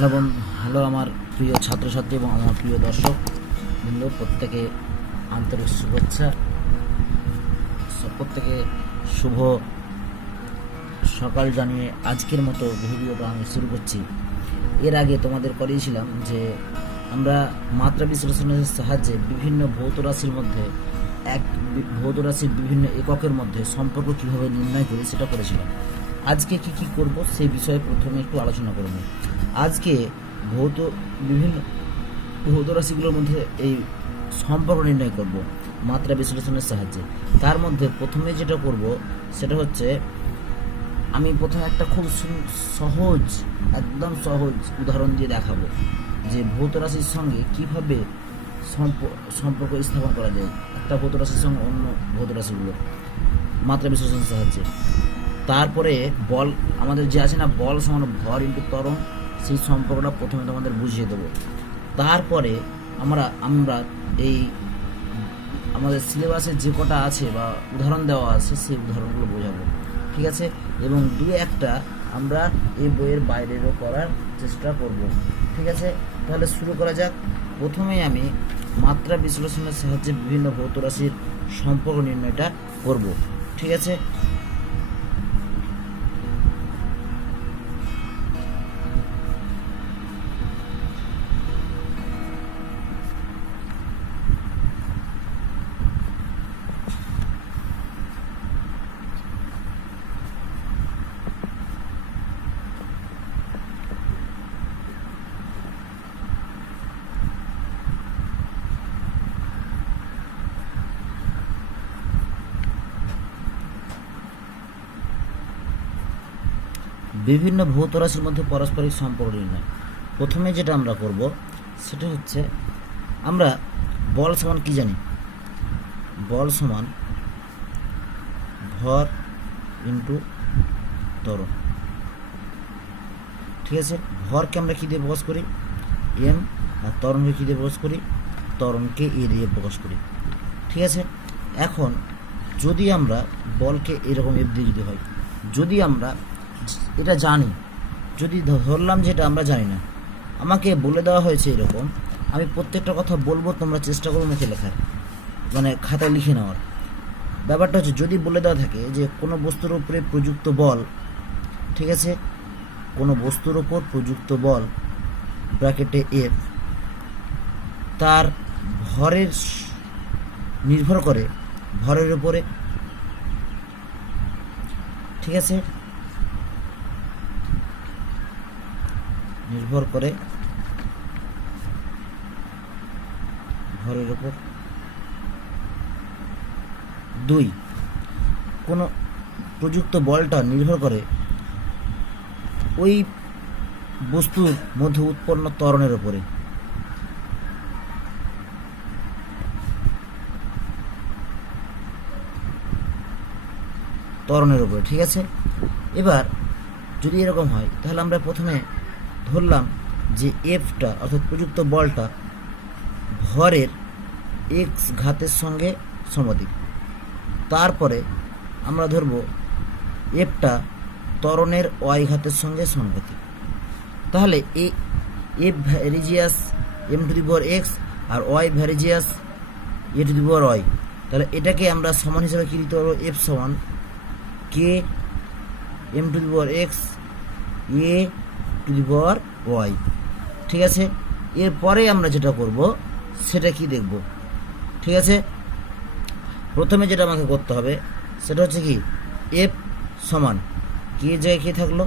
Hello আমার প্রিয় ছাত্রছাত্রী এবং আমার প্রিয় দর্শক বৃন্দ, প্রত্যেকে আন্তরিক শুভেচ্ছা। প্রত্যেকে শুভ সকাল জানিয়ে আজকের মতো ভিডিওটা আমি শুরু করছি। এর আগে তোমাদের করিয়েছিলাম যে আমরা মাত্রা বিশ্লেষণের সাহায্যে বিভিন্ন ভৌত রাশির মধ্যে ভৌত রাশির বিভিন্ন এককের মধ্যে সম্পর্ক কীভাবে নির্ণয় করি সেটা করেছিলাম। আজকে কি করব সেই বিষয়ে প্রথমে একটু আলোচনা করব। আজকে বিভিন্ন ভৌত রাশিগুলোর মধ্যে এই সম্পর্ক নির্ণয় করব মাত্রা বিশ্লেষণের সাহায্যে। তার মধ্যে প্রথমে যেটা করব সেটা হচ্ছে, আমি প্রথমে একটা খুব একদম সহজ উদাহরণ দিয়ে দেখাবো যে ভৌত রাশির সঙ্গে কীভাবে সম্পর্ক স্থাপন করা যায় একটা ভৌত রাশির সঙ্গে অন্য ভৌত রাশিগুলো মাত্রা বিশ্লেষণের সাহায্যে। তারপরে বল আমাদের যে আছে না, বল সমান ভর ইন্টু ত্বরণ, সেই সম্পর্কটা প্রথমে তোমাদের বুঝিয়ে দেবো। তারপরে আমরা এই আমাদের সিলেবাসে যে কটা আছে বা উদাহরণ দেওয়া আছে সেই উদাহরণগুলো বোঝাবো, ঠিক আছে? এবং দু একটা আমরা এই বইয়ের বাইরেরও করার চেষ্টা করব, ঠিক আছে? তাহলে শুরু করা যাক। প্রথমেই আমি মাত্রা বিশ্লেষণের সাহায্যে বিভিন্ন ভৌত রাশির সম্পর্ক নির্ণয়টা করব, ঠিক আছে? বিভিন্ন ভৌত রাশির মধ্যে পারস্পরিক সম্পর্ক নির্ণয়। প্রথমে যেটা আমরা করব সেটা হচ্ছে, আমরা বল সমান কি জানি? বল সমান ভর ইন্টু ত্বরণ, ঠিক আছে? ভরকে আমরা কী দিয়ে প্রকাশ করি? এম। আর ত্বরণকে কী দিয়ে প্রকাশ করি? ত্বরণকে এ দিয়ে প্রকাশ করি, ঠিক আছে? এখন যদি আমরা বলকে এরকম এফ দিয়ে যদি হয়, যদি আমরা এটা জানি, যদি ধরলাম যেটা আমরা জানি না, আমাকে বলে দেওয়া হয়েছে এরকম, আমি প্রত্যেকটা কথা বলবো, তোমরা চেষ্টা করো মুখে লেখার, মানে খাতায় লিখে নেওয়ার। ব্যাপারটা হচ্ছে, যদি বলে দেওয়া থাকে যে কোনো বস্তুর উপরে প্রযুক্ত বল, ঠিক আছে, কোনো বস্তুর ওপর প্রযুক্ত বল ব্র্যাকেটে এফ, তার ভরের নির্ভর করে ভরের উপরে, ঠিক আছে, নির্ভর করে ভরের উপর। 2, কোনো প্রযুক্ত বলটা নির্ভর করে ওই বস্তুর মধ্যে উৎপন্ন ত্বরণের উপরে। ঠিক আছে? এবার যদি এরকম হয়, তাহলে আমরা প্রথমে ধরলাম যে এফটা অর্থাৎ প্রযুক্ত বলটা ভরের এক্স ঘাতের সঙ্গে সমাধিক। তারপরে আমরা ধরব এফটা ত্বরণের ওয়াই ঘাতের সঙ্গে সমানুপাতিক। তাহলে F varies as M to the power X আর Y varies as A to the power Y. তাহলে এটাকে আমরা সমান হিসাবে কী দিতে পারবো? এফ সমান K M to the power X A to the power Y, ঠিক আছে? এরপরে আমরা যেটা করব সেটা কি দেখব, ঠিক আছে? প্রথমে যেটা আমাকে করতে হবে সেটা হচ্ছে কি, এফ সমান কে জায়গায় কে থাকলো,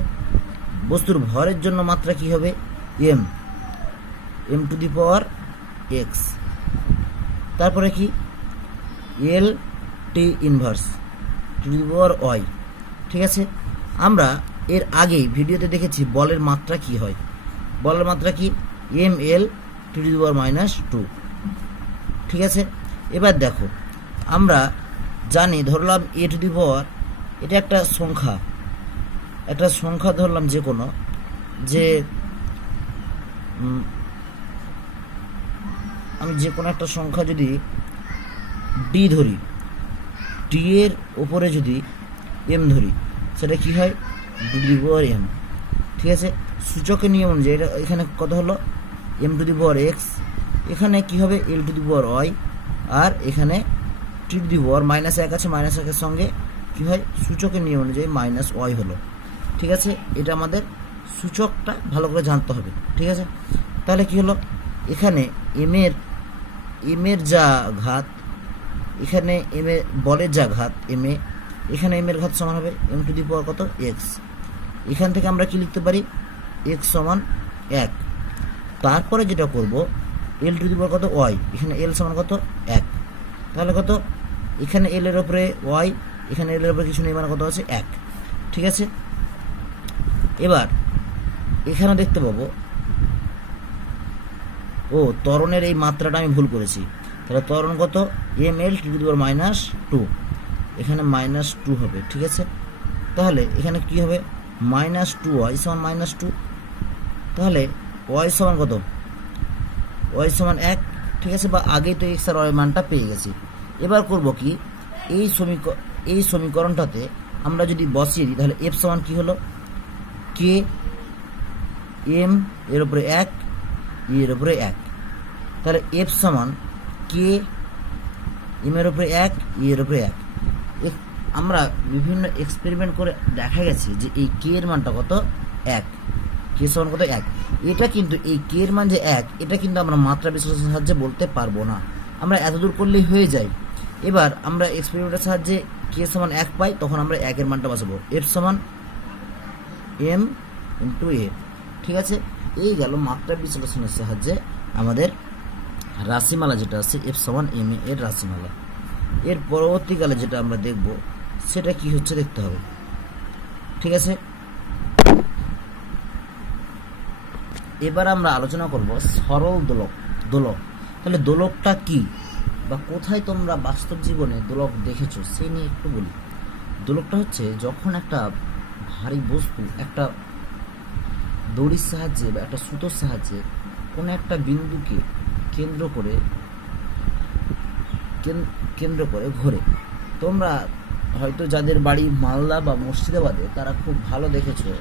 বস্তুর ভরের জন্য মাত্রা কি হবে? M to the power X, তারপরে কি L T inverse to the power Y, ঠিক আছে? আমরা এর আগেই ভিডিওতে দেখেছি বলের মাত্রা কি হয়। বলের মাত্রা কি? এম এল টু দি পাওয়ার -2, ঠিক আছে? এবার দেখো, আমরা জানি, ধরলাম এ টু দি পাওয়ার, এটা একটা সংখ্যা ধরলাম, যে কোনো আমি যে কোনো একটা সংখ্যা যদি ডি ধরি, ডি এর ওপরে যদি এম ধরি, সেটা কি হয়? টু দি পাওয়ার এম, ঠিক আছে? সূচকের নিয়ম অনুযায়ী এটা এখানে কত হলো m⁴x, এখানে কি হবে l⁴y, আর এখানে t⁴ -1 আছে, -1 সঙ্গে কি হয় সূচকের নিয়ম অনুযায়ী -y হলো। ঠিক আছে, এটা আমাদের সূচকটা ভালো করে জানতে হবে। ঠিক আছে, তাহলে কি হলো এখানে m এর যা ঘাত, এখানে m এর বলের যা ঘাত m এ, এখানে m এর ঘাত সমান হবে m⁴ কত x। এখান থেকে আমরা কি লিখতে পারি x সমান 1। তারপরে যেটা করব l⁴ কত y, এখানে l সমান কত 1, তাহলে কত এখানে l এর উপরে y, এখানে l এর উপরে কিছু নেই, মানে কত আছে 1। ঠিক আছে, এবার এখানে দেখতে পাবো ও ত্বরণের এই মাত্রাটা আমি ভুল করেছি, তাহলে ত্বরণ কত ml⁻², এখানে -2 হবে। ঠিক আছে, তাহলে এখানে কি হবে -2y সমান -2, তাহলে y সমান কত y সমান 1। ঠিক আছে, বা আগেই তো x আর y মানটা পেয়ে গেছি। এবার করব কি এই সমীকরণটাতে আমরা যদি বসিয়ে দিই তাহলে f সমান কি হলো k m এর উপরে 1 এর উপরে 1, তাহলে f সমান k m এর উপরে 1 এর উপরে 1। আমরা বিভিন্ন এক্সপেরিমেন্ট করে দেখা গেছে যে এই k এর মানটা কত 1, k সমান কত 1। এটা কিন্তু এই k এর মান যে 1, এটা কিন্তু আমরা মাত্রা বিশ্লেষণের সাহায্যে বলতে পারবো না, আমরা এতদূর করলেই হয়ে যায়। এবার আমরা এক্সপেরিমেন্টের সাহায্যে k সমান 1 পাই, তখন আমরা 1 এর মানটা বসাবো, f সমান m × a। ঠিক আছে, এই গেল মাত্রা বিশ্লেষণের সাহায্যে আমাদের রাশিমালা যেটা আছে f সমান m এর রাশিমালা। এর পরবর্তীকালে যেটা আমরা দেখব সেটা কি হচ্ছে দেখতে হবে। ঠিক আছে, এবার আমরা আলোচনা করব সরল দোলক। তাহলে দোলকটা কি বা কোথায় তোমরা বাস্তব জীবনে দোলক দেখেছো সেই নিয়ে একটু বলি। দোলকটা হচ্ছে যখন একটা ভারী বস্তু একটা দড়ির সাহায্যে বা একটা সুতোর সাহায্যে কোনো একটা বিন্দুকে কেন্দ্র করে ঘোরে। তোমরা হয়তো যাদের বাড়ি মালদা বা মুর্শিদাবাদে তারা খুব ভালো দেখেছো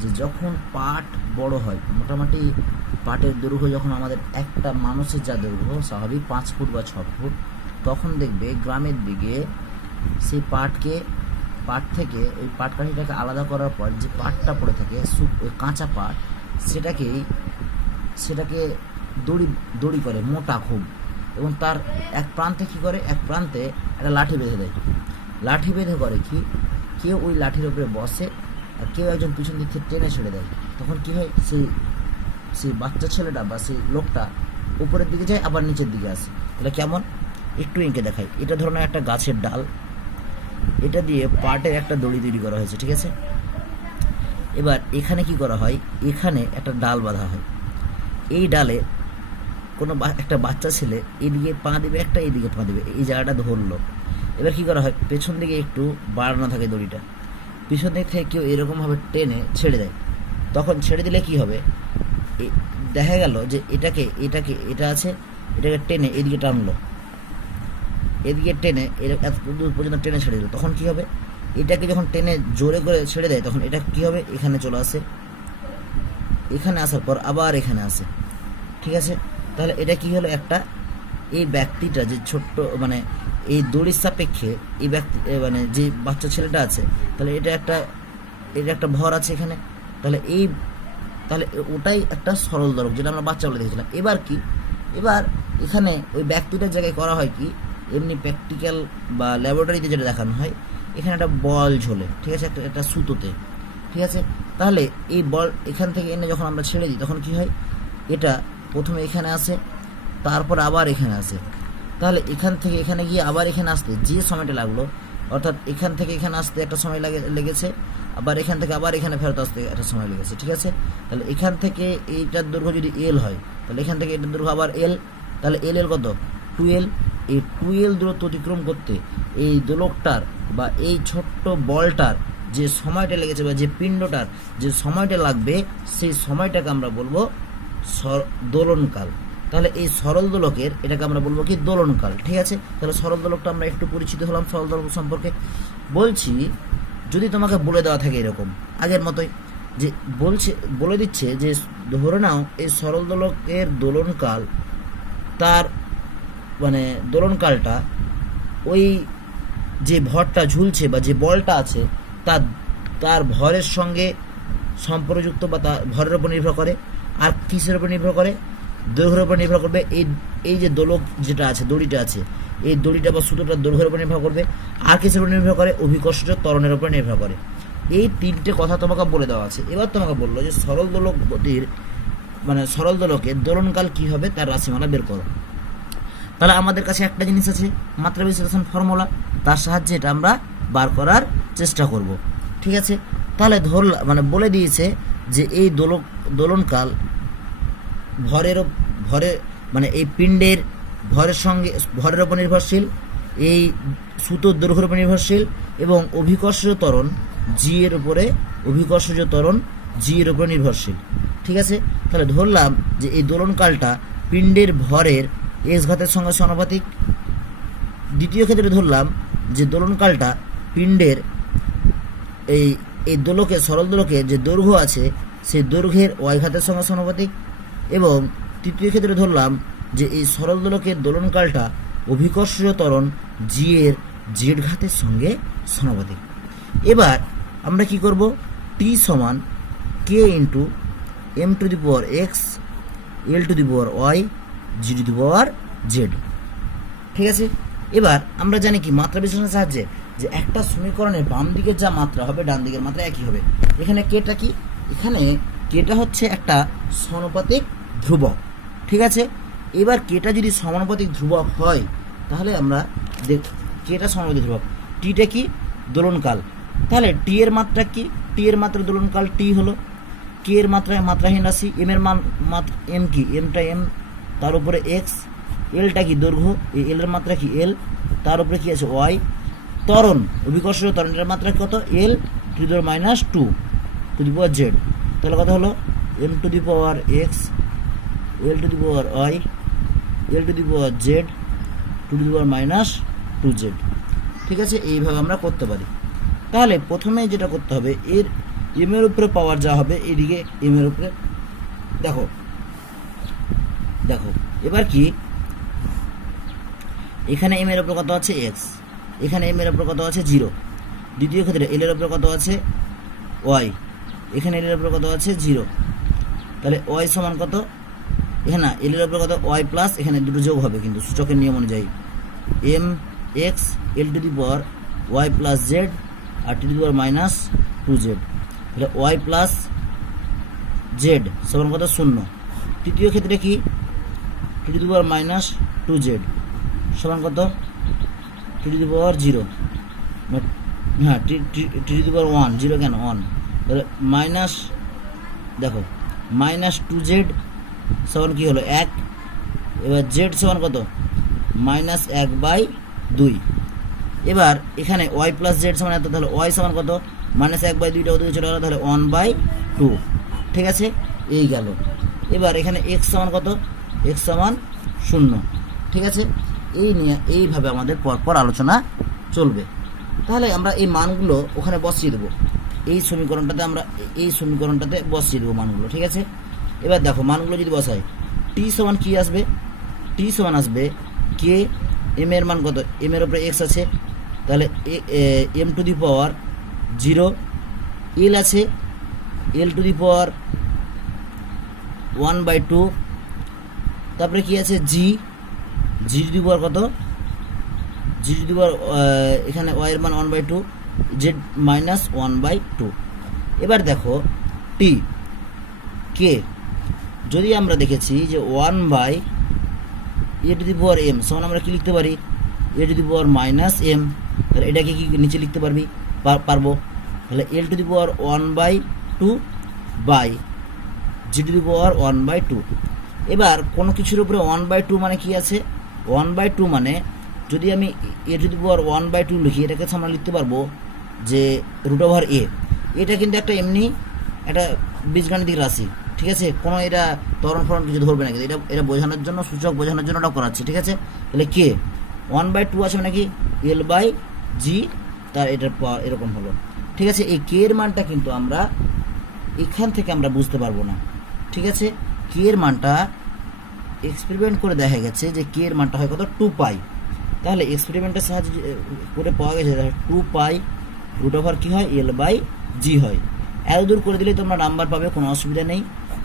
যে যখন পাট বড় হয়, মোটামুটি পাটের দৈর্ঘ্য যখন আমাদের একটা মানুষের যা দৈর্ঘ্য স্বাভাবিক 5 ফুট বা 6 ফুট, তখন দেখবে গ্রামের দিকে সেই পাট থেকে ওই পাটকাঠিটাকে আলাদা করার পর যে পাটটা পড়ে থাকে কাঁচা পাট, সেটাকে দড়ি করে মোটা খুব, এবং তার এক প্রান্তে কি করে, এক প্রান্তে একটা লাঠি বেঁধে দেয়। লাঠি বেঁধে করে কি, কেউ ওই লাঠির উপরে বসে আর কেউ একজন পিছন দিক থেকে টেনে ছেড়ে দেয়। তখন কি হয় সেই বাচ্চা ছেলেটা বা সেই লোকটা উপরের দিকে যায় আবার নিচের দিকে আসে। তাহলে কেমন একটু এঁকে দেখাই। এটা ধরনের একটা গাছের ডাল, এটা দিয়ে পাটের একটা দড়ি তৈরি করা হয়েছে। ঠিক আছে, এবার এখানে কি করা হয়, এখানে একটা ডাল বাঁধা হয়। এই ডালে কোনো একটা বাচ্চা ছেলে এদিকে পা দেবে একটা, এদিকে পা দেবে, এই জায়গাটা ধরলো। এবার কি করা হয়, পেছন দিকে একটু বাড়ানো থাকে দড়িটা, পিছন দিক থেকে কেউ এরকমভাবে টেনে ছেড়ে দেয়। তখন ছেড়ে দিলে কি হবে, দেখা গেল যে এটা আছে, এটাকে টেনে এদিকে টানলো, এদিকে টেনে এত দূর পর্যন্ত টেনে ছেড়ে দিল। তখন কি হবে, এটাকে যখন টেনে জোরে করে ছেড়ে দেয় তখন এটা কি হবে, এখানে চলে আসে, এখানে আসার পর আবার এখানে আসে। ঠিক আছে, তাহলে এটা কি হলো, একটা এই ব্যক্তিটা যে ছোট্ট মানে এই দড়ির সাপেক্ষে এই ব্যক্তি মানে যে বাচ্চা ছেলেটা আছে, তাহলে এটা একটা ভর আছে এখানে, তাহলে ওটাই একটা সরল দোলক যেটা আমরা বাচ্চাবেলা দেখেছিলাম। এবার এখানে ওই ব্যক্তিটার জায়গায় করা হয় কি, এমনি প্র্যাকটিক্যাল বা ল্যাবরেটরিতে যেটা দেখানো হয়, এখানে একটা বল ঝোলে। ঠিক আছে, একটা সুতোতে। ঠিক আছে, তাহলে এই বল এখান থেকে এনে যখন আমরা ছেড়ে দিই তখন কি হয়, এটা প্রথমে এখানে আসে, তারপর আবার এখানে আসে। তাহলে এখান থেকে এখানে গিয়ে আবার এখানে আসতে যে সময়টা লাগলো, অর্থাৎ এখান থেকে এখানে আসতে একটা সময় লেগেছে, আবার এখান থেকে আবার এখানে ফেরত আসতে একটা সময় লেগেছে। ঠিক আছে, তাহলে এখান থেকে এইটার দৈর্ঘ্য যদি এল হয়, তাহলে এখান থেকে এটার দৈর্ঘ্য আবার এল, তাহলে এল কত 2l। এই 2l দূরত্ব অতিক্রম করতে এই দোলকটার বা এই ছোট্ট বলটার যে সময়টা লেগেছে বা যে পিণ্ডটার যে সময়টা লাগবে, সেই সময়টাকে আমরা বলবো দোলনকাল। তাহলে এই সরল দোলকের এটাকে আমরা বলবো কি দোলনকাল। ঠিক আছে, তাহলে সরল দোলকটা আমরা একটু পরিচিত হলাম সরল দোলক সম্পর্কে। বলছি যদি তোমাকে বলে দেওয়া থাকে এরকম আগের মতোই যে বলে দিচ্ছে যে ধরে নাও এই সরল দোলকের দোলনকাল, তার মানে দোলনকালটা ওই যে ভরটা ঝুলছে বা যে বলটা আছে তার ভরের সঙ্গে সম্পর্কযুক্ত, বা তার ভরের উপর নির্ভর করে। আর কিসের উপর নির্ভর করে? দৈর্ঘ্যের উপর নির্ভর করবে। এই যে দোলক যেটা আছে, দড়িটা আছে, এই দড়িটা বা সুতোটার দৈর্ঘ্যের উপর নির্ভর করবে। আর কিসের উপর নির্ভর করে? অভিকর্ষজ ত্বরণের উপর নির্ভর করে। এই তিনটে কথা তোমাকে বলে দেওয়া আছে। এবার তোমাকে বললো যে সরল দোলক গতির মানে সরল দোলকের দোলনকাল কী হবে তার রাশিমালা বের করো। তাহলে আমাদের কাছে একটা জিনিস আছে, মাত্রা বিশ্লেষণ ফর্মুলা, তার সাহায্যে এটা আমরা বার করার চেষ্টা করব। ঠিক আছে, তাহলে বলে দিয়েছে যে এই দোলনকাল ভরের মানে এই পিণ্ডের ভরের উপর নির্ভরশীল, এই সুতোর দৈর্ঘ্যের উপর নির্ভরশীল, এবং অভিকর্ষজ ত্বরণ জি এর উপরে নির্ভরশীল। ঠিক আছে, তাহলে ধরলাম যে এই দোলনকালটা পিণ্ডের ভরের এক্স ঘাতের সঙ্গে সমানুপাতিক। দ্বিতীয় ক্ষেত্রে ধরলাম যে দোলনকালটা পিণ্ডের এই দোলকের সরল দোলকের যে দৈর্ঘ্য আছে সেই দৈর্ঘ্যের ওয়াই ঘাতের সঙ্গে সমানুপাতিক। এবং তৃতীয় ক্ষেত্রে ধরলাম যে এই সরল দোলকের দোলনকালটা অভিকর্ষজ ত্বরণ জি এর জেড ঘাতের সঙ্গে সমানুপাতিক। এবার আমরা কি করব? টি সমান K into M to the power X L to the power Y G to the power Z. ঠিক আছে, এবার আমরা জানি কি মাত্রা বিশ্লেষণের সাহায্যে যে একটা সমীকরণের বাম দিকের যা মাত্রা হবে ডান দিকের মাত্রা একই হবে। এখানে কেটা কি? এখানে কেটা হচ্ছে একটা সমানুপাতিক ধ্রুবক। ঠিক আছে, এবার কেটা যদি সমানুপাতিক ধ্রুবক হয় তাহলে আমরা কেটা সমানুপাতিক ধ্রুবক, টিটা কি? দোলনকাল। তাহলে টি এর মাত্রা কি? টি এর মাত্রা দোলনকাল টি হলো। কে এর মাত্রায় মাত্রাহীন রাশি, এম এর মান এম কি? এমটা এম, তার উপরে এক্স, এলটা কি? দৈর্ঘ্য, এই এল এর মাত্রা কি? এল, তার উপরে কি আছে? ওয়াই। ত্বরণ, অভিকর্ষজ ত্বরণের মাত্রা কত? L to the power minus two to the power Z. তাহলে কত হলো? M to the power X L to the power Y L to the power Z to the power minus two Z. ঠিক আছে, এইভাবে আমরা করতে পারি। তাহলে প্রথমে যেটা করতে হবে, এর এম এর উপরে পাওয়ার যা হবে এদিকে এম এর উপরে দেখো এবার কি এখানে এম এর উপরে কত আছে? এক্স। এখানে এম এর উপরে কত আছে? 0। দ্বিতীয় ক্ষেত্রে এল এর উপরে কত আছে? ওয়াই। এখানে এল এর উপরে কত আছে? 0। তাহলে ওয়াই সমান কত? এখানে এল এর উপরে কত? ওয়াই প্লাস, এখানে দুটো যোগ হবে কিন্তু সূচকের নিয়ম অনুযায়ী, M X L to the power Y plus Z আর to the power minus two Z. তাহলে ওয়াই প্লাস জেড সমান কত? 0। তৃতীয় ক্ষেত্রে কি? To the power minus two Z সমান কত? টু দি পাওয়ার 0, হ্যাঁ টু দি পাওয়ার 1, 0 কেন? 1। তাহলে মাইনাস, দেখো মাইনাস টু জেড সমান কি হলো? 1। এবার জেড সমান কত? মাইনাস 1/2। এবার এখানে ওয়াই প্লাস জেড সমান এত, তাহলে ওয়াই সমান কত? মাইনাস 1/2টা ওদিকে চলে গেল, তাহলে 1/2। ঠিক আছে, এই গেল। এবার এখানে এক্স সমান কত? এক্স সমান 0। ঠিক আছে, এই নিয়ে এইভাবে আমাদের পরপর আলোচনা চলবে। তাহলে আমরা এই মানগুলো ওখানে বসিয়ে দেবো, এই সমীকরণটাতে বসিয়ে দেবো মানগুলো। ঠিক আছে, এবার দেখো মানগুলো যদি বসাই, টি সমান কি আসবে? টি সমান আসবে কে, এম এর মান কত? এম এর উপরে এক্স আছে, তাহলে এম টু দি পাওয়ার 0, এল আছে এল টু দি পাওয়ার 1/2, তারপরে কি আছে? জি টু দি পাওয়ার কত? জি টু দি পাওয়ার এখানে ওয়াই এর মান 1/2, জেড মাইনাস 1/2। এবার দেখো টি কে, যদি আমরা দেখেছি যে 1/a two the power M সমান আমরা কি লিখতে পারি? A to the power minus M. তাহলে এটাকে কি নিচে লিখতে পারবো? তাহলে L to the power 1/2 by G to the power 1/2। এবার কোনো কিছুর উপরে 1/2 মানে কি আছে? 1/2 মানে যদি আমি এ টু দি পাওয়ার 1/2 লিখি, এটাকে আমরা লিখতে পারবো যে √a। এটা কিন্তু একটা এমনি একটা বীজগাণিতিক রাশি। ঠিক আছে, কোনো এটা ত্বরণ ফরণ কিছু ধরবে না, কিন্তু এটা বোঝানোর জন্য, সূচক বোঝানোর জন্য ওটা করাচ্ছে। ঠিক আছে, তাহলে কে 1/2 আছে মানে কি? L/G, তার এটার পাওয়ার এরকম হলো। ঠিক আছে, এই কে এর মানটা কিন্তু আমরা এখান থেকে আমরা বুঝতে পারবো না, ঠিক আছে। কে এর মানটা এক্সপেরিমেন্ট করে দেখা গেছে যে কে এর মানটা হয় কত, 2 পাই। তাহলে এক্সপেরিমেন্টের সাহায্যে করে পাওয়া গেছে 2 পাই রুট ওভার কী হয়, এল বাই জি হয়। এত দূর করে দিলে তোমরা নাম্বার পাবে, কোনো অসুবিধা নেই।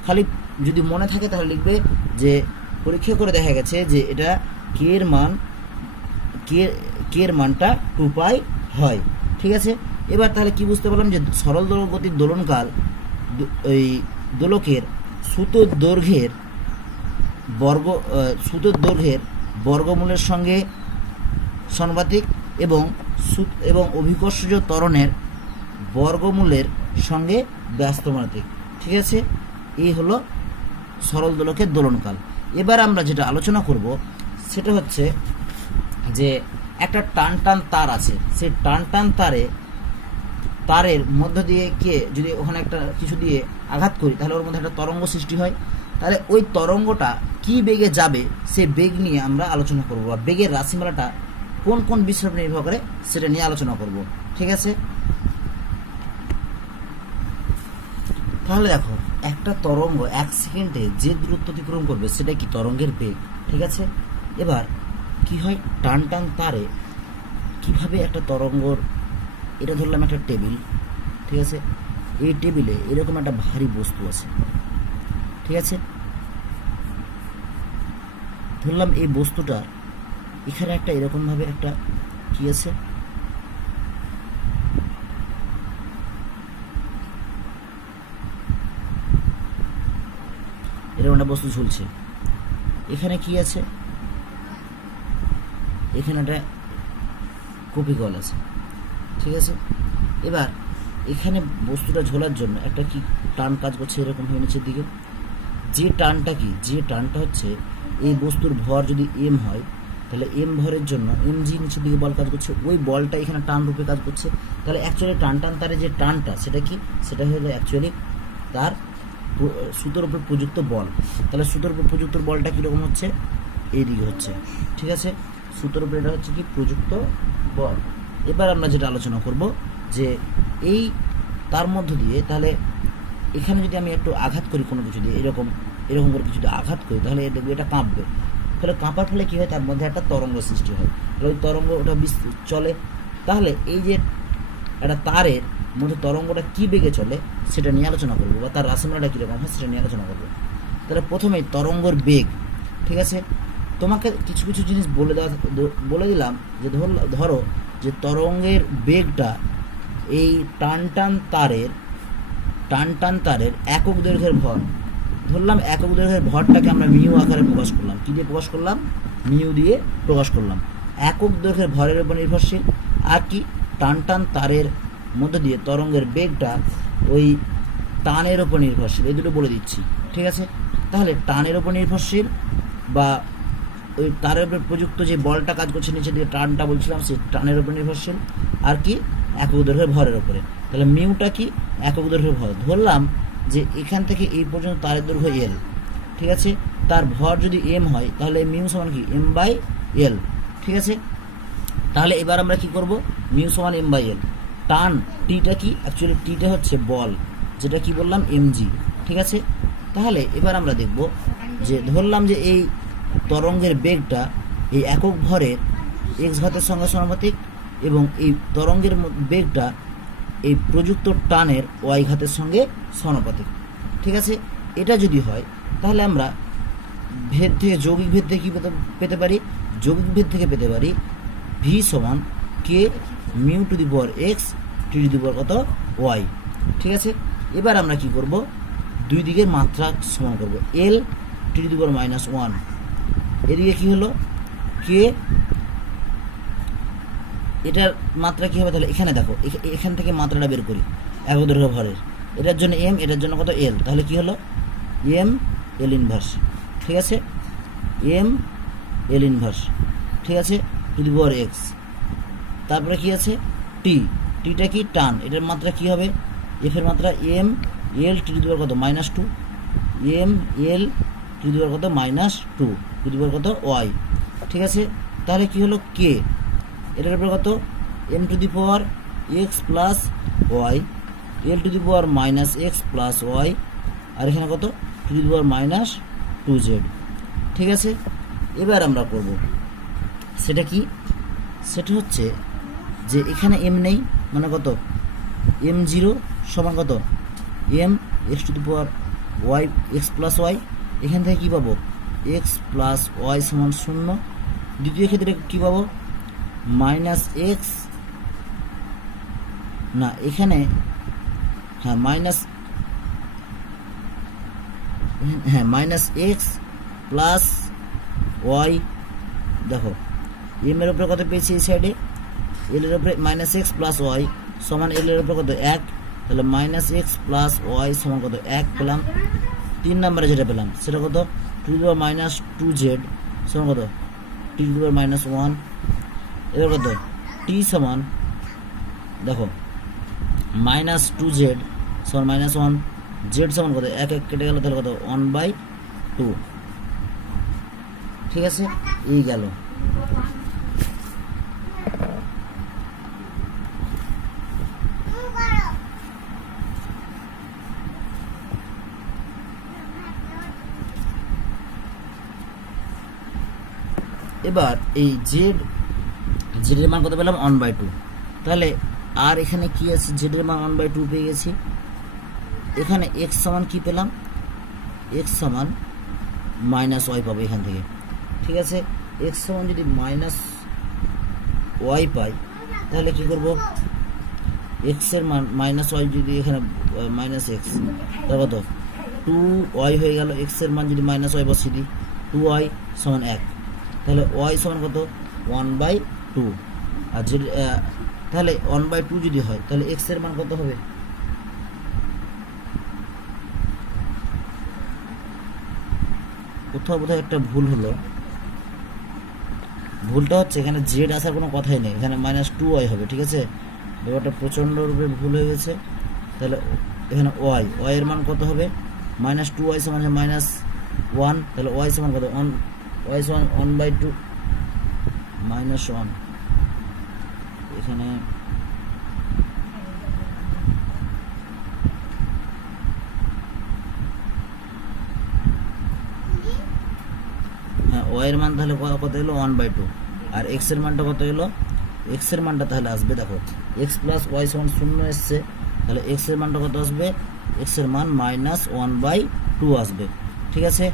খালি যদি মনে থাকে তাহলে লিখবে যে পরীক্ষা করে দেখা গেছে যে এটা কে এর মান, কে এর মানটা 2 পাই হয়, ঠিক আছে। এবার তাহলে কি বুঝতে পারলাম যে সরল গতির দোলনকাল ওই দোলকের সুতোর দৈর্ঘ্যের বর্গমূলের সঙ্গে সমানুপাতিক এবং অভিকর্ষজ ত্বরণের বর্গমূলের সঙ্গে ব্যস্তমানুপাতিক, ঠিক আছে। এই হলো সরল দোলকের দোলনকাল। এবার আমরা যেটা আলোচনা করব সেটা হচ্ছে যে একটা টান টান তার আছে, সেই টান টান তারের মধ্য দিয়ে যদি ওখানে একটা কিছু দিয়ে আঘাত করি তাহলে ওর মধ্যে একটা তরঙ্গ সৃষ্টি হয়। তাহলে ওই তরঙ্গটা কি বেগে যাবে সে বেগ নিয়ে আমরা আলোচনা করব, বা বেগের রাশিমালাটা কোন কোন বিষয়ের উপর নির্ভর করে সেটা নিয়ে আলোচনা করব, ঠিক আছে। তাহলে দেখো, একটা তরঙ্গ 1 সেকেন্ডে যে দূরত্ব অতিক্রম করবে সেটা কি তরঙ্গের বেগ, ঠিক আছে। এবার কি হয়, টান টান তারে কিভাবে একটা তরঙ্গর, এটা ধরলাম একটা টেবিল, ঠিক আছে। এই টেবিলে এরকম একটা ভারী বস্তু আছে, ঠিক আছে। ধরলাম এই বস্তুটা এখানে একটা এরকমভাবে একটা কি আছে, এরকম একটা বস্তু ঝুলছে। এখানে কি আছে, এখানে একটা কপি কল আছে, ঠিক আছে। এবার এখানে বস্তুটা ঝোলার জন্য একটা কি টান কাজ করছে এরকম হয়ে নিচের দিকে। যে টানটা হচ্ছে এই বস্তুর ভর যদি এম হয় তাহলে এম ভরের জন্য এম জি নিচের দিকে বল কাজ করছে, ওই বলটা এখানে টান রূপে কাজ করছে। তাহলে অ্যাকচুয়ালি টান তারে যে টানটা সেটা হলো অ্যাকচুয়ালি তার সুতোর উপর প্রযুক্ত বল। তাহলে সুতোর উপর প্রযুক্ত বলটা কীরকম হচ্ছে, এইদিকে হচ্ছে, ঠিক আছে। সুতোর উপর এটা হচ্ছে কি প্রযুক্ত বল। এবার আমরা যেটা আলোচনা করব যে এই তার মধ্য দিয়ে, তাহলে এখানে যদি আমি একটু আঘাত করি কোনো কিছু দিয়ে, এরকম করে কিছু দিয়ে আঘাত করি তাহলে এটা কাঁপবে। তাহলে কাঁপার ফলে কী হয়, তার মধ্যে একটা তরঙ্গ সৃষ্টি হয়। তাহলে ওই তরঙ্গ ওটা চলে। তাহলে এই যে একটা তারের মধ্যে তরঙ্গটা কী বেগে চলে সেটা নিয়ে আলোচনা করবো, বা তার রাশিমালাটা কীরকম হয় সেটা নিয়ে আলোচনা করবো। তাহলে প্রথমেই তরঙ্গর বেগ, ঠিক আছে। তোমাকে কিছু কিছু জিনিস বলে দিলাম যে ধরো যে তরঙ্গের বেগটা এই টান টান তারের একক দৈর্ঘ্যের ভর, ধরলাম একক দৈর্ঘ্যের ভরটাকে আমরা মিউ আকারে প্রকাশ করলাম। কী দিয়ে প্রকাশ করলাম, মিউ দিয়ে প্রকাশ করলাম। একক দৈর্ঘ্যের ভরের উপর নির্ভরশীল। আর কি, টান তারের মধ্য দিয়ে তরঙ্গের বেগটা ওই টানের উপর নির্ভরশীল, এই দুটো বলে দিচ্ছি, ঠিক আছে। তাহলে টানের উপর নির্ভরশীল বা ওই তারের উপর প্রযুক্ত যে বলটা কাজ করছে নিচে দিয়ে টানটা বলছিলাম, সেই টানের উপর নির্ভরশীল। আর কি, একক দৈর্ঘ্যের ভরের উপরে। তাহলে মিউটা কি, একক দৈর্ঘ্যের ভর। ধরলাম যে এখান থেকে এই পর্যন্ত তারের দৈর্ঘ্য এল, ঠিক আছে। তার ভর যদি এম হয় তাহলে মিউ সমান কি, এম বাই এল, ঠিক আছে। তাহলে এবার আমরা কি করব, মিউ সমান এম বাই এল। টান টিটা কি, অ্যাকচুয়ালি টিটা হচ্ছে বল, যেটা কি বললাম, এমজি, ঠিক আছে। তাহলে এবার আমরা দেখব যে ধরলাম যে এই তরঙ্গের বেগটা এই একক ভরের এক্স ঘাতের সঙ্গে সমানুপাতিক, এবং এই তরঙ্গের বেগটা এই প্রযুক্ত টানের ওয়াই ঘাতের সঙ্গে সমানুপাতিক, ঠিক আছে। এটা যদি হয় তাহলে আমরা ভেদ থেকে, যৌগিক ভেদ থেকে কী পেতে পারি, যৌগিক ভেদ থেকে পেতে পারি ভি সমান K mu to the power X T to the power কত ওয়াই, ঠিক আছে। এবার আমরা কি করব, দুই দিকের মাত্রা সমান করব, এল টি টু দি পাওয়ার -1, এদিকে কি হলো কে, এটার মাত্রা কী হবে, তাহলে এখানে দেখো এখান থেকে মাত্রাটা বের করি একক দৈর্ঘ্য ভরের, এটার জন্য এম, এটার জন্য কত এল, তাহলে কি হলো এম এল ইনভার্স, ঠিক আছে। এম এল ইনভার্স, ঠিক আছে, টু দি পাওয়ার এক্স। তারপরে কি আছে টিটা কি টান, এটার মাত্রা কি হবে, এফের মাত্রা M L T to the power কত -2, M L to the power কত -2 টু দি পাওয়ার কত ওয়াই, ঠিক আছে। তাহলে কি হলো কে, এটার উপর কত M to the power X plus Y L to the power minus X plus Y, আর এখানে কত two the power minus 2z। ঠিক আছে, এবার আমরা করব সেটা কি, সেটা হচ্ছে যে এখানে এম নেই, মানে কত m0 সমান কত M X to the power Y X plus Y. এখান থেকে কী পাবো এক্স প্লাস ওয়াই সমান 0। দ্বিতীয় ক্ষেত্রে কী পাবো মাইনাস এক্স, না এখানে হ্যাঁ মাইনাস এক্স প্লাস ওয়াই। দেখো এম এর উপরে কত পেয়েছি এই সাইডে, এল এর উপরে মাইনাস এক্স প্লাস ওয়াই সমান এল এর উপরে কত 1, তাহলে মাইনাস এক্স প্লাস ওয়াই সমান কত 1 পেলাম। 3 নম্বরে যেটা পেলাম সেটা কত two the power minus 2z সমান কত টি টু দি পাওয়ার মাইনাস 1। এবার কত টি সমান দেখো মাইনাস 2z সমান মাইনাস 1, জেড সমান কত 1 1 কেটে গেল, তাহলে কত 1/2। ঠিক আছে, এই গেল। এবার এই জেড এর মান কত পেলাম 1/2, তাহলে আর এখানে কি আছে জেড এর মান 1/2 পেয়ে গেছি। এখানে এক্স সমান কি পেলাম, এক্স সমান মাইনাস ওয়াই পাবো এখান থেকে। ঠিক আছে, এক্স সমান যদি মাইনাস ওয়াই পাই তাহলে কি করব, এক্স এর মান মাইনাস ওয়াই যদি এখানে মাইনাস এক্স, তাহলে কত 2y হয়ে গেল। এক্স এর মান যদি মাইনাস ওয়াই বসিয়ে দিই 2y সমান 1, তাহলে ওয়াই সমান কত 1/2। আর যে তাহলে 1/2 যদি হয় তাহলে এক্স এর মান কত হবে, কোথাও বোধহয় একটা ভুল হলো। ভুলটা হচ্ছে এখানে জেড আসার কোনো কথাই নেই, এখানে -2y হবে। ঠিক আছে, ব্যাপারটা প্রচণ্ড রূপে ভুল হয়ে গেছে। তাহলে এখানে ওয়াই এর মান কত হবে -2y সমান -1, তাহলে ওয়াই সমান কত ওয়াই সমান 1/2 -1। এখানে হ্যাঁ ওয়াই এর মান তাহলে কত এলো 1/2, আর এক্স এর মানটা কত এলো, এক্স এর মানটা তাহলে আসবে দেখো এক্স প্লাস ওয়াই সমান 0 এসছে, তাহলে এক্স এর মানটা কত আসবে, এক্স এর মান -1/2 আসবে। ঠিক আছে,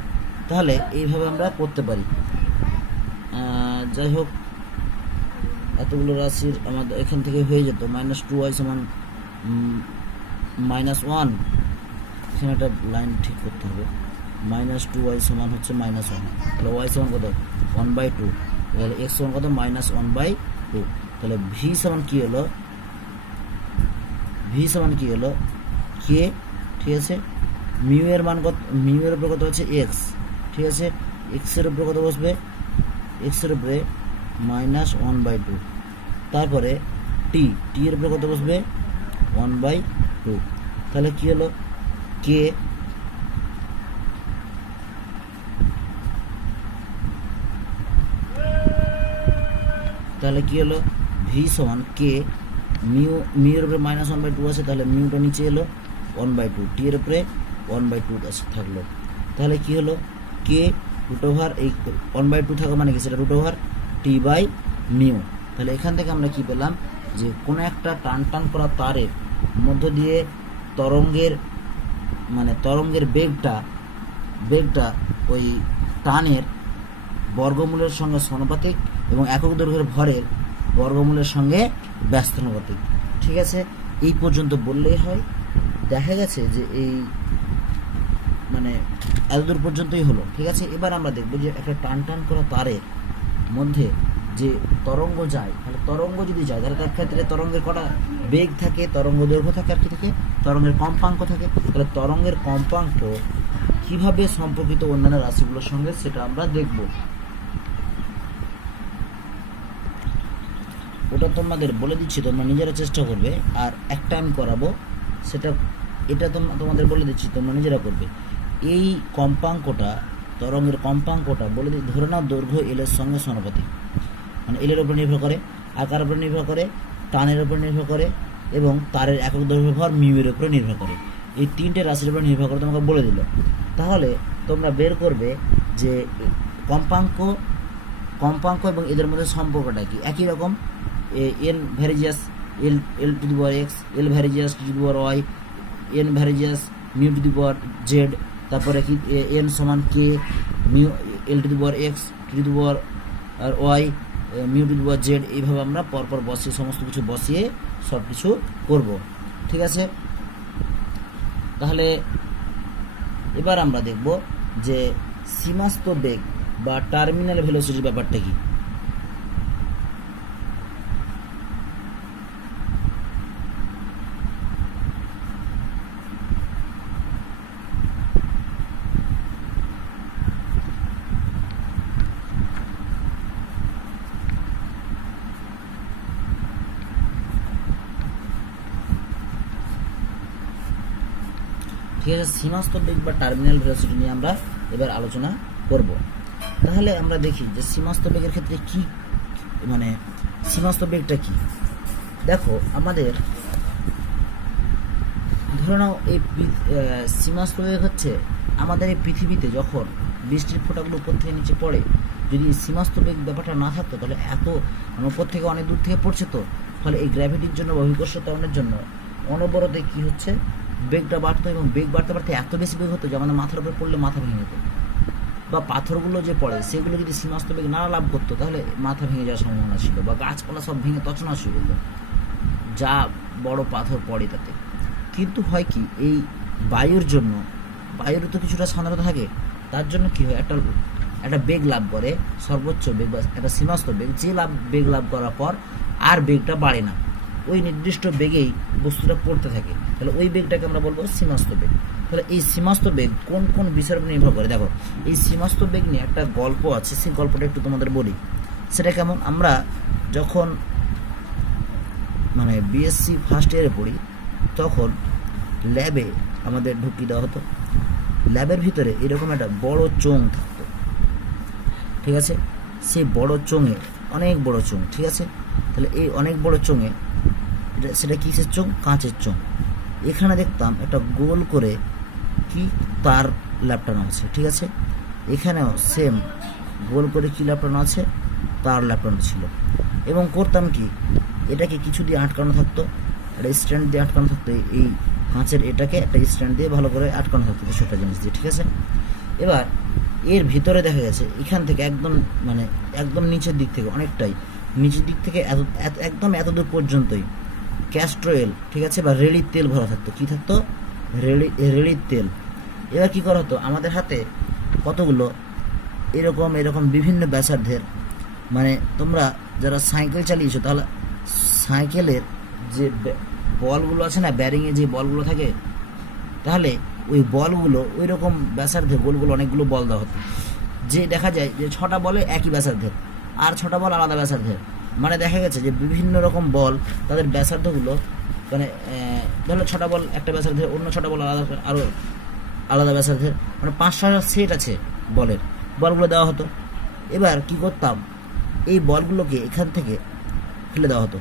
তাহলে এইভাবে আমরা করতে পারি। যাই হোক, এতগুলো রাশির আমাদের এখান থেকে হয়ে যেত -2y সমান -1, এখানে একটা লাইন ঠিক করতে হবে। -2y সমান হচ্ছে -1, তাহলে ওয়াই সমান কত 1/2, তাহলে এক্স সমান কত -1/2। তাহলে ভি সমান কি হলো, ভি সমান কি হলো কে। ঠিক আছে, মিউ এর মান কত, মিউ এর উপরে কত হচ্ছে এক্স। ঠিক আছে, এক্স এর উপরে কত বসবে, এক্স এর উপরে -1/2, তারপরে টি এর উপরে কত বসবে 1/2। তাহলে কি হলো কে, তাহলে কি হলো ভি সমান কে, মিউ এর উপরে -1/2 আছে, তাহলে মিউটা নিচে এলো 1/2, টি এর উপরে 1/2 থাকলো। তাহলে কি হলো কে √, এই 1/2 থাকা মানে কি, সেটা √, t/মিউ। তাহলে এখান থেকে আমরা কি পেলাম, যে কোনো একটা টান করা তারের মধ্য দিয়ে তরঙ্গের তরঙ্গের বেগটা ওই টানের বর্গমূলের সঙ্গে সমানুপাতিক এবং একক দৈর্ঘ্যের ভরের বর্গমূলের সঙ্গে ব্যস্তানুপাতিক। ঠিক আছে, এই পর্যন্ত বললেই হয়। দেখা গেছে যে এই এতদূর পর্যন্তই হলো। ঠিক আছে, এবার আমরা দেখবো যে একটা টান করা তারের মধ্যে যে তরঙ্গ যায়, তাহলে তরঙ্গ যদি যায় তাহলে তার ক্ষেত্রে তরঙ্গের কটা বেগ থাকে, তরঙ্গ দৈর্ঘ্য থাকে, আর কি থাকে তরঙ্গের কম্পাঙ্ক থাকে। তাহলে তরঙ্গের কম্পাঙ্ক কিভাবে সম্পর্কিত অন্যান্য রাশিগুলোর সঙ্গে সেটা আমরা দেখব। ওটা তোমাদের বলে দিচ্ছি, তোমরা নিজেরা চেষ্টা করবে। আর একটা আমি করাবো, সেটা এটা তোমাদের বলে দিচ্ছি, তোমরা নিজেরা করবে। এই কম্পাঙ্কটা, তরঙ্গের কম্পাঙ্কটা বলে দিই, ধরে নাও দৈর্ঘ্য এল এর সঙ্গে সমানুপাতিক, এল এর উপর নির্ভর করে, আকার উপর নির্ভর করে, টানের উপর নির্ভর করে, এবং তারের একক দৈর্ঘ্য ভর মিউয়ের উপরে নির্ভর করে। এই তিনটে রাশির উপর নির্ভর করে তোমাকে বলে দিল। তাহলে তোমরা বের করবে যে কম্পাঙ্ক এবং এদের মধ্যে সম্পর্কটা কি। একই রকম N varies as L to the power X, L varies as to the power Y, N varies as mu to the power Z, তারপরে কি এন সমান K mu L to the power X to the power আর Y mu to the power Z. এইভাবে আমরা পরপর বসিয়ে সমস্ত কিছু বসিয়ে সব কিছু করব। ঠিক আছে, তাহলে এবার আমরা দেখব যে সীমাস্থ বেগ বা টার্মিনাল ভেলোসিটির ব্যাপারটা কি। ঠিক আছে, সীমাস্থ বেগ বা টার্মিনাল ভেলোসিটি নিয়ে আমরা এবার আলোচনা করব। তাহলে আমরা দেখি যে সীমাস্থ বেগের ক্ষেত্রে কি, মানে সীমাস্থ বেগটা কি। দেখো আমাদের ধরে নাও এই সীমাস্থ বেগ হচ্ছে আমাদের এই পৃথিবীতে যখন বৃষ্টির ফোঁটাগুলো উপর থেকে নিচে পড়ে, যদি সীমাস্থ বেগ ব্যাপারটা না থাকতো তাহলে এত উপর থেকে অনেক দূর থেকে পড়ছে, তো ফলে এই গ্র্যাভিটির জন্য বা অভিকর্ষ ত্বরণের জন্য অনবরতে কি হচ্ছে, বেগটা বাড়তো এবং বেগ বাড়তে বাড়তে এত বেশি বেগ হতো যে আমাদের মাথার উপরে পড়লে মাথা ভেঙে যেত, বা পাথরগুলো যে পড়ে সেগুলো যদি সীমাস্থ বেগ না লাভ করতো তাহলে মাথা ভেঙে যাওয়ার সম্ভাবনা ছিল, বা গাছপালা সব ভেঙে তছনছ হয়ে যেত যা বড় পাথর পড়ে তাতে। কিন্তু হয় কি, এই বায়ুর জন্য, বায়ুর তো কিছুটা সান্দ্রতা থাকে, তার জন্য কি হয়, একটা বেগ লাভ করে, সর্বোচ্চ বেগ বা একটা সীমাস্থ বেগ, যে বেগ লাভ করার পর আর বেগটা বাড়ে না, ওই নির্দিষ্ট বেগেই বস্তুটা পড়তে থাকে, তাহলে ওই বেগটাকে আমরা বলবো সীমাস্থ বেগ। তাহলে এই সীমাস্থ বেগ কোন কোন বিষয়ের উপর নির্ভর করে, দেখো এই সীমাস্থ বেগ নিয়ে একটা গল্প আছে, সেই গল্পটা একটু তোমাদের বলি। সেটা কেমন, আমরা যখন মানে বিএসসি ফার্স্ট ইয়ারে পড়ি তখন ল্যাবে আমাদের ঢুকিয়ে দেওয়া হতো, ল্যাবের ভিতরে এরকম একটা বড় চোঙ থাকতো। ঠিক আছে, সেই বড় চোঙে, অনেক বড় চোঙ, ঠিক আছে, তাহলে এই অনেক বড় চোঙে সেটা কিসের চোঙ, কাঁচের চোঙ। এখানে দেখতাম একটা গোল করে কি তার ল্যাপটানো আছে। ঠিক আছে, এখানেও সেম গোল করে কি ল্যাপটানো আছে, তার ল্যাপটানো ছিল। এবং করতাম কি, এটাকে কিছু দিয়ে আটকানো থাকতো, একটা স্ট্যান্ড দিয়ে আটকানো থাকতো, এই কাঁচের এটাকে একটা স্ট্যান্ড দিয়ে ভালো করে আটকানো থাকতো কিছু একটা জিনিস দিয়ে। ঠিক আছে, এবার এর ভিতরে দেখা গেছে এখান থেকে একদম মানে একদম নিচের দিক থেকে, অনেকটাই নিচের দিক থেকে একদম এত দূর পর্যন্তই ক্যাস্টর অয়েল, ঠিক আছে, বা রেড়ির তেল ভরা থাকতো। কি থাকতো, রেড়ির তেল। এবার কি করা হতো, আমাদের হাতে কতগুলো এরকম এরকম বিভিন্ন ব্যাসার্ধের, মানে তোমরা যারা সাইকেল চালিয়েছো তাহলে সাইকেলের যে বলগুলো আছে না, ব্যারিংয়ে যে বলগুলো থাকে, তাহলে ওই বলগুলো ওই রকম ব্যাসার্ধের গোলগুলো অনেকগুলো বল দেওয়া হতো, যে দেখা যায় যে 6টা বলে একই ব্যাসার্ধের আর 6টা বল আলাদা ব্যাসার্ধের। মানে দেখা গেছে যে বিভিন্ন রকম বল তাদের ব্যাসার্ধগুলো, মানে ধরো 6টা বল একটা ব্যাসার্ধের, অন্য 6টা বল আলাদা আরও আলাদা ব্যাসার্ধের, মানে 5-6টা সেট আছে বলের, বলগুলো দেওয়া হতো। এবার কি করতাম, এই বলগুলোকে এখান থেকে ফেলে দেওয়া হতো,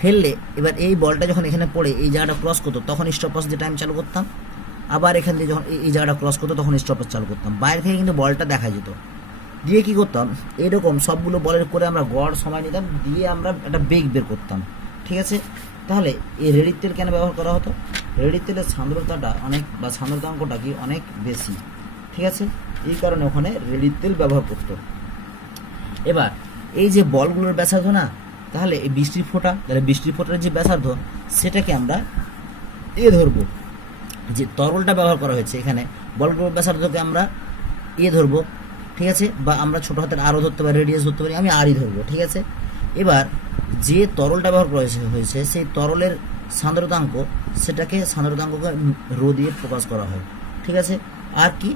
ফেললে এবার এই বলটা যখন এখানে পড়ে এই জায়গাটা ক্রস করতো তখন স্টপওয়াচ দিয়ে টাইম চালু করতাম, আবার এখান দিয়ে যখন এই জায়গাটা ক্রস করতো তখন স্টপওয়াচ চালু করতাম। বাইরে থেকে কিন্তু বলটা দেখা যেত, দিয়ে কি করতাম, এরকম সবগুলো বলের করে আমরা গড় সময় নিতাম, দিয়ে আমরা একটা বেগ বের করতাম। ঠিক আছে, তাহলে এই রেড়ির তেল কেন ব্যবহার করা হতো, রেড়ির তেলের সান্দ্রতাটা অনেক, বা সান্দ্রতাঙ্কটা কি অনেক বেশি। ঠিক আছে, এই কারণে ওখানে রেড়ির তেল ব্যবহার করতো। এবার এই যে বলগুলোর ব্যাসার্ধ না, তাহলে এই বৃষ্টির ফোঁটা, তাহলে বৃষ্টির ফোঁটার যে ব্যাসার্ধ সেটাকে আমরা ধরবো, যে তরলটা ব্যবহার করা হয়েছে এখানে বলগুলোর ব্যাসার্ধকে আমরা ধরবো। ঠিক আছে, বা আমরা ছোটো হাতের আরও ধরতে পারি, রেডিয়াস ধরতে পারি, আমি আরই ধরবো। ঠিক আছে, এবার যে তরলটা ব্যবহার করা হয়েছে সেই তরলের সান্দ্রতাঙ্ক, সেটাকে সান্দ্রতাঙ্ককে রো দিয়ে প্রকাশ করা হয়। ঠিক আছে, আর কি,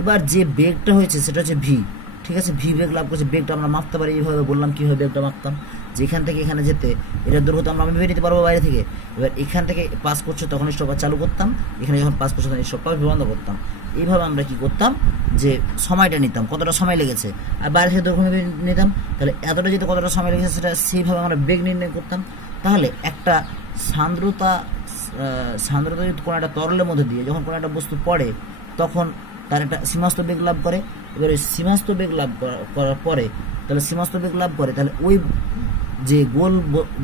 এবার যে বেগটা হয়েছে সেটা হচ্ছে ভি। ঠিক আছে, ভি বেগ লাভ করছে, বেগটা আমরা মাপতে পারি। এইভাবে বললাম কীভাবে বেগটা মাপতাম, যেখান থেকে এখানে যেতে এটার দূরত্ব আমরা ভেবে নিতে পারবো বাইরে থেকে। এবার এখান থেকে পাস করছে তখন স্টপার চালু করতাম, এখানে যখন পাস করছে তখন স্টপার বন্ধ করতাম। এইভাবে আমরা কি করতাম, যে সময়টা নিতাম, কতটা সময় লেগেছে, আর বাইরে থেকে দৈর্ঘ্য নিতাম, তাহলে এতটা যেতে কতটা সময় লেগেছে সেটা সেইভাবে আমরা বেগ নির্ণয় করতাম। তাহলে একটা সান্দ্রতা সান্দ্রতা যদি কোনো একটা তরলের মধ্যে দিয়ে যখন কোনো একটা বস্তু পড়ে তখন তার একটা সীমাস্ত বেগ লাভ করে। এবার ওই সীমাস্ত বেগ লাভ করার পরে তাহলে সীমাস্ত বেগ লাভ করে তাহলে ওই যে গোল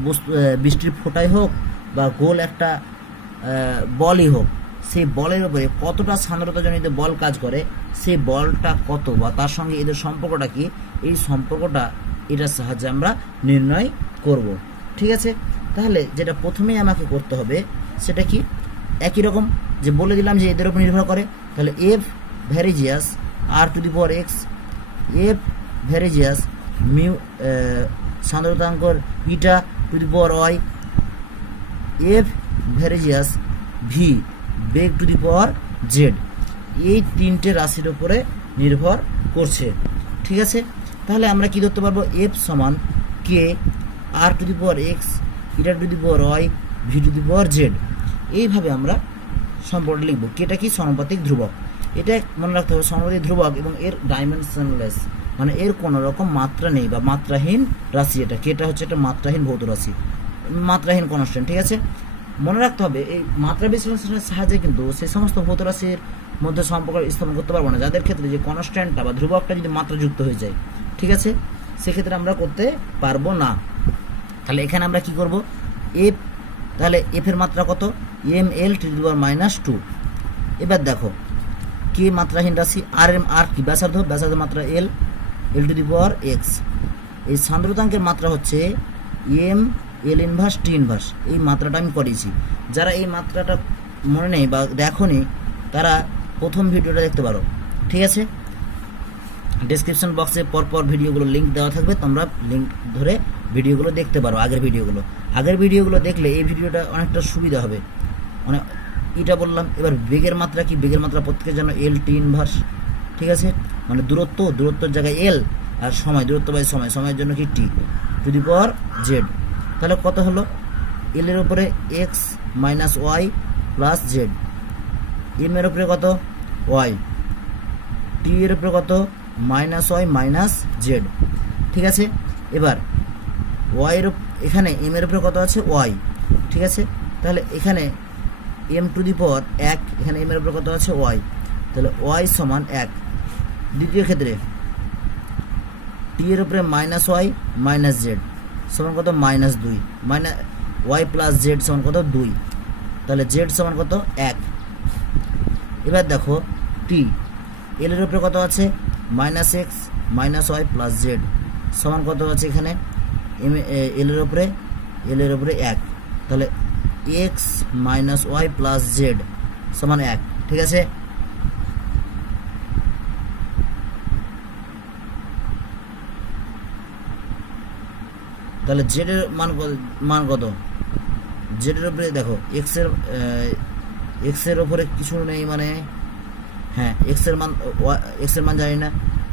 বস্তু বৃষ্টির ফোঁটাই হোক বা গোল একটা বলই হোক, সেই বলের উপরে কতটা সান্দ্রতাজনিত বল কাজ করে, সেই বলটা কত বা তার সঙ্গে এদের সম্পর্কটা কি, এই সম্পর্কটা এটার সাহায্যে আমরা নির্ণয় করব। ঠিক আছে, তাহলে যেটা প্রথমেই আমাকে করতে হবে সেটা কি, একই রকম যে বলে দিলাম যে এদের উপর নির্ভর করে। তাহলে F varies as R to the power X, F varies as mu সান্দ্রতাঙ্কর eta to the power Y, F varies as V বেগ টু দি পাওয়ার জেড, এই তিনটে রাশির উপরে নির্ভর করছে। ঠিক আছে, তাহলে আমরা কি ধরতে পারবো, এফ সমান K R to the power X eta to the power Y V to the power Z. এইভাবে আমরা সম্পর্কটা লিখবো। কেটা কি, সমানুপাতিক ধ্রুবক। এটা মনে রাখতে হবে, সমানুপাতিক ধ্রুবক এবং এর ডাইমেনশনলেস, মানে এর কোনো রকম মাত্রা নেই বা মাত্রাহীন রাশি। এটা কেটা হচ্ছে একটা মাত্রাহীন ভৌত রাশি, মাত্রাহীন কনস্ট্যান্ট। ঠিক আছে, মনে রাখতে হবে এই মাত্রা বিশ্লেষণের সাহায্যে কিন্তু সেই সমস্ত ভৌত রাশির মধ্যে সম্পর্ক স্থাপন করতে পারবো না যাদের ক্ষেত্রে যে কনস্ট্যান্টটা বা ধ্রুবকটা যদি মাত্রাযুক্ত হয়ে যায়। ঠিক আছে, সেক্ষেত্রে আমরা করতে পারবো না। তাহলে এখানে আমরা কি করব, এফ, তাহলে এফ এর মাত্রা কত, এম এল টু দি পাওয়ার -2। এবার দেখো কে মাত্রাহীন রাশি, আর এম আর কি ব্যাসার্ধ, ব্যাসার্ধ মাত্রা এল, এল টু দি পাওয়ার এক্স। এই সান্দ্রতাঙ্কের মাত্রা হচ্ছে M L inverse T inverse. এই মাত্রাটা আমি করিয়েছি। যারা এই মাত্রাটা মনে নেই বা দেখোনি তারা প্রথম ভিডিওটা দেখতে পারো। ঠিক আছে, ডেসক্রিপশন বক্সে পরপর ভিডিওগুলো লিঙ্ক দেওয়া থাকবে, তোমরা লিঙ্ক ধরে ভিডিওগুলো দেখতে পারো। আগের ভিডিওগুলো দেখলে এই ভিডিওটা অনেকটা সুবিধা হবে। মানে এটা বললাম। এবার বেগের মাত্রা কি, বেগের মাত্রা প্রত্যেকের জন্য এল টি ইনভার্স। ঠিক আছে, মানে দূরত্বর জায়গায় এল, আর সময়, দূরত্ব বাই সময়, সময়ের জন্য কি টি টু দি পাওয়ার জেড। তাহলে কত হলো, এল এর উপরে X minus Y plus Z, M এর উপরে কত ওয়াই, টি এর উপরে কত মাইনাস ওয়াই মাইনাস জেড। ঠিক আছে, এবার ওয়াই এর এখানে এম এর উপরে কত আছে ওয়াই। ঠিক আছে, তাহলে এখানে এম টু দি পাওয়ার 1, এখানে এম এর উপরে কত আছে ওয়াই, তাহলে ওয়াই সমান 1। দ্বিতীয় ক্ষেত্রে টি এর উপরে মাইনাস ওয়াই মাইনাস জেড সমান কত -2, মাইনাস ওয়াই প্লাস জেড সমান কত 2, তাহলে জেড সমান কত 1। এবার দেখো টি, এল এর উপরে কত আছে -x minus Y plus Z সমান কত আছে এখানে এল এর উপরে 1, তাহলে X minus Y plus Z সমান 1। ঠিক আছে, তাহলে জেড এর মান কত, জেড এর উপরে দেখো এক্স এর উপরে কিছু নেই, মানে হ্যাঁ এক্স এর মান জানি না,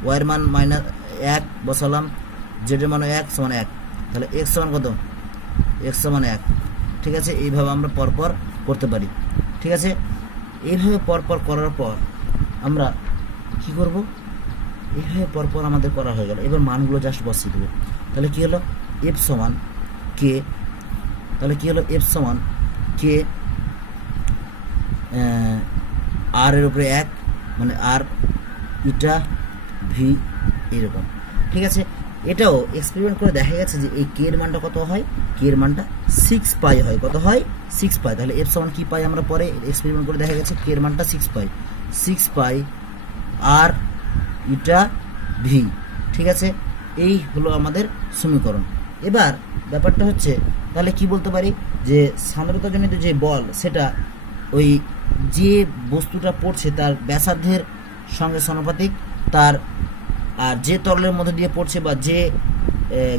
ওয়াই এর মান -1 বসালাম, জেড এর মান 1 সমান 1, তাহলে এক্স সমান কত, এক্স সমান 1। ঠিক আছে, এইভাবে আমরা পরপর করতে পারি। ঠিক আছে, এইভাবে পরপর করার পর আমরা কি করব, এইভাবে পরপর আমাদের করা হয়ে গেল। এবার মানগুলো জাস্ট বসিয়ে দেবো। তাহলে কি হলো, এফ সমান কে, তাহলে কি হলো এফ সমান কে আর এর উপরে 1, মানে আর ইটা ভি এরকম। ঠিক আছে, এটাও এক্সপেরিমেন্ট করে দেখা গেছে যে এই কে এর মানটা কত হয়, কে এর মানটা 6 পাই হয়। কত হয়, 6 পাই। তাহলে এফ সমান কি পাই, আমরা পরে এক্সপেরিমেন্ট করে দেখা গেছে কে এর মানটা 6 পাই আর ইটা ভি। ঠিক আছে, এই হলো আমাদের সমীকরণ। এবার ব্যাপারটা হচ্ছে তাহলে কি বলতে পারি যে সান্দ্রতাজনিত যে বল সেটা ওই যে বস্তুটা পড়ছে তার ব্যাসার্ধের সঙ্গে সমানুপাতিক, তার আর যে তরলের মধ্যে দিয়ে পড়ছে বা যে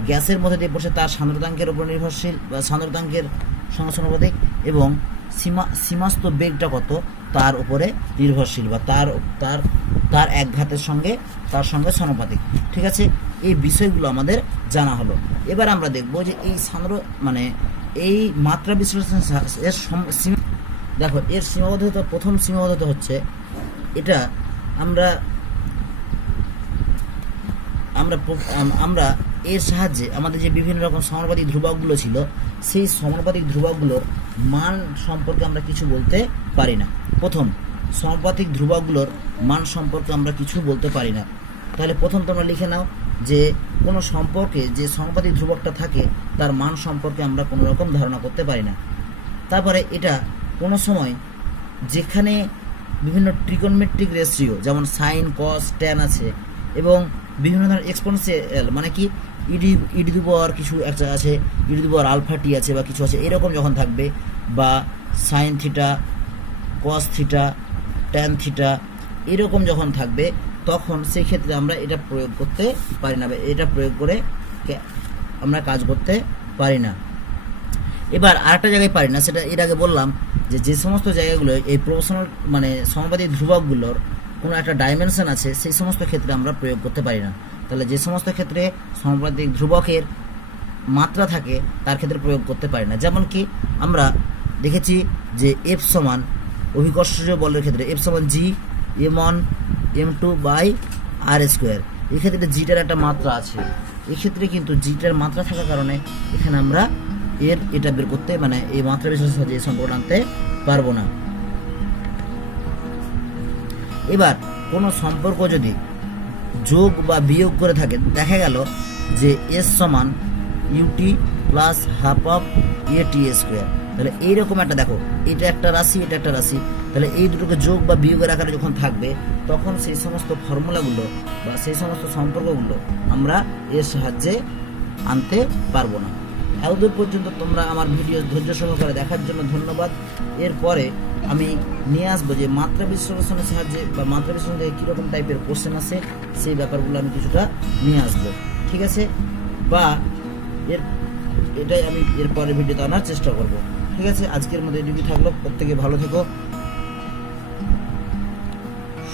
গ্যাসের মধ্যে দিয়ে পড়ছে তার সান্দ্রতাঙ্কের উপর নির্ভরশীল বা সান্দ্রতাঙ্কের সঙ্গে সমানুপাতিক, এবং সীমাস্ত বেগটা কত তার উপরে নির্ভরশীল বা তার একঘাতের সঙ্গে তার সঙ্গে সমানুপাতিক। ঠিক আছে, এই বিষয়গুলো আমাদের জানা হলো। এবার আমরা দেখব যে এই মানে এই মাত্রা বিশ্লেষণ এর দেখো এর সীমাবদ্ধতা, প্রথম সীমাবদ্ধতা হচ্ছে এটা আমরা এর সাহায্যে আমাদের যে বিভিন্ন রকম সমানুপাতিক ধ্রুবকগুলো ছিল, সেই সমানুপাতিক ধ্রুবকগুলোর মান সম্পর্কে আমরা কিছু বলতে পারি না। প্রথম, সমানুপাতিক ধ্রুবকগুলোর মান সম্পর্কে আমরা কিছু বলতে পারি না। তাহলে প্রথম তোমরা লিখে নাও যে কোনো সম্পর্কে যে সমানুপাতিক ধ্রুবকটা থাকে তার মান সম্পর্কে আমরা কোনো রকম ধারণা করতে পারি না। তারপরে এটা কোনো সময় যেখানে বিভিন্ন ট্রিগোনোমেট্রিক রেশিও যেমন সাইন, কস, ট্যান আছে এবং বিভিন্ন ধরনের এক্সপোনেনশিয়াল মানে কি ইডি টু পাওয়ার কিছু একটা আছে, ED to power alpha T আছে বা কিছু আছে, এরকম যখন থাকবে বা sine theta, cos theta, tan theta এরকম যখন থাকবে তখন সেই ক্ষেত্রে আমরা এটা প্রয়োগ করতে পারি না, এটা প্রয়োগ করে আমরা কাজ করতে পারি না। এবার আরেকটা জায়গায় পারি না, সেটা এর আগে বললাম যে সমস্ত জায়গাগুলো এই প্রপোর্শনাল মানে সমানুপাতিক ধ্রুবকগুলোর কোনো একটা ডাইমেনশন আছে সেই সমস্ত ক্ষেত্রে আমরা প্রয়োগ করতে পারি না। তাহলে যে সমস্ত ক্ষেত্রে সমানুপাতিক ধ্রুবকের মাত্রা থাকে তার ক্ষেত্রে প্রয়োগ করতে পারি না। যেমন কি আমরা দেখেছি যে এফ সমান অভিকর্ষজ বলের ক্ষেত্রে এফ সমান G m1 m2 by R square, এক্ষেত্রে জিটার একটা মাত্রা আছে, এক্ষেত্রে কিন্তু জিটার মাত্রা থাকার কারণে এখানে আমরা এটা বের করতে মানে এই মাত্রা বিশেষের সাথে এই সম্পর্ক আনতে পারবো না। এবার কোনো সম্পর্ক যদি যোগ বা বিয়োগ করে থাকে, দেখা গেল যে এস সমান ইউটি প্লাস হাফ অফ এটি স্কোয়ার, তাহলে এইরকম একটা দেখো এটা একটা রাশি এটা একটা রাশি, তাহলে এই দুটোকে যোগ বা বিয়োগের আকারে যখন থাকবে তখন সেই সমস্ত ফর্মুলাগুলো বা সেই সমস্ত সম্পর্কগুলো আমরা এর সাহায্যে আনতে পারবো না। এতদূর পর্যন্ত তোমরা আমার ভিডিও ধৈর্য সহকারে দেখার জন্য ধন্যবাদ। এরপরে আমি নিয়ে আসবো যে মাত্রা বিশ্লেষণের সাহায্যে বা মাত্রা বিশ্লেষণ থেকে কীরকম টাইপের কোশ্চেন আসে সেই ব্যাপারগুলো আমি কিছুটা নিয়ে আসবো, ঠিক আছে? বা এটাই আমি এরপরে ভিডিওতে আনার চেষ্টা করব, ঠিক আছে? আজকের মধ্যে এটুকুই থাকলো। প্রত্যেকে ভালো থেকো,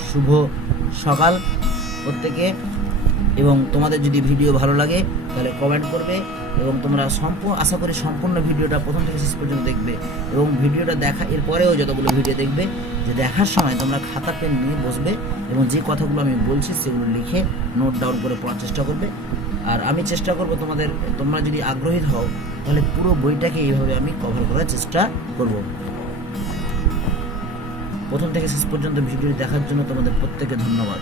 শুভ সকাল প্রত্যেকে। এবং তোমাদের যদি ভিডিও ভালো লাগে তাহলে কমেন্ট করবে এবং তোমরা আশা করি সম্পূর্ণ ভিডিওটা প্রথম থেকে শেষ পর্যন্ত দেখবে এবং ভিডিওটা দেখা এরপরেও যতগুলো ভিডিও দেখবে যে দেখার সময় তোমরা খাতা পেন নিয়ে বসবে এবং যে কথাগুলো আমি বলছি সেগুলো লিখে নোট ডাউন করে পড়ার চেষ্টা করবে। আর আমি চেষ্টা করব তোমরা যদি আগ্রহী হও তাহলে পুরো বইটাকে এইভাবে আমি কভার করার চেষ্টা করব। প্রথম থেকে শেষ পর্যন্ত ভিডিওটি দেখার জন্য তোমাদের প্রত্যেকে ধন্যবাদ।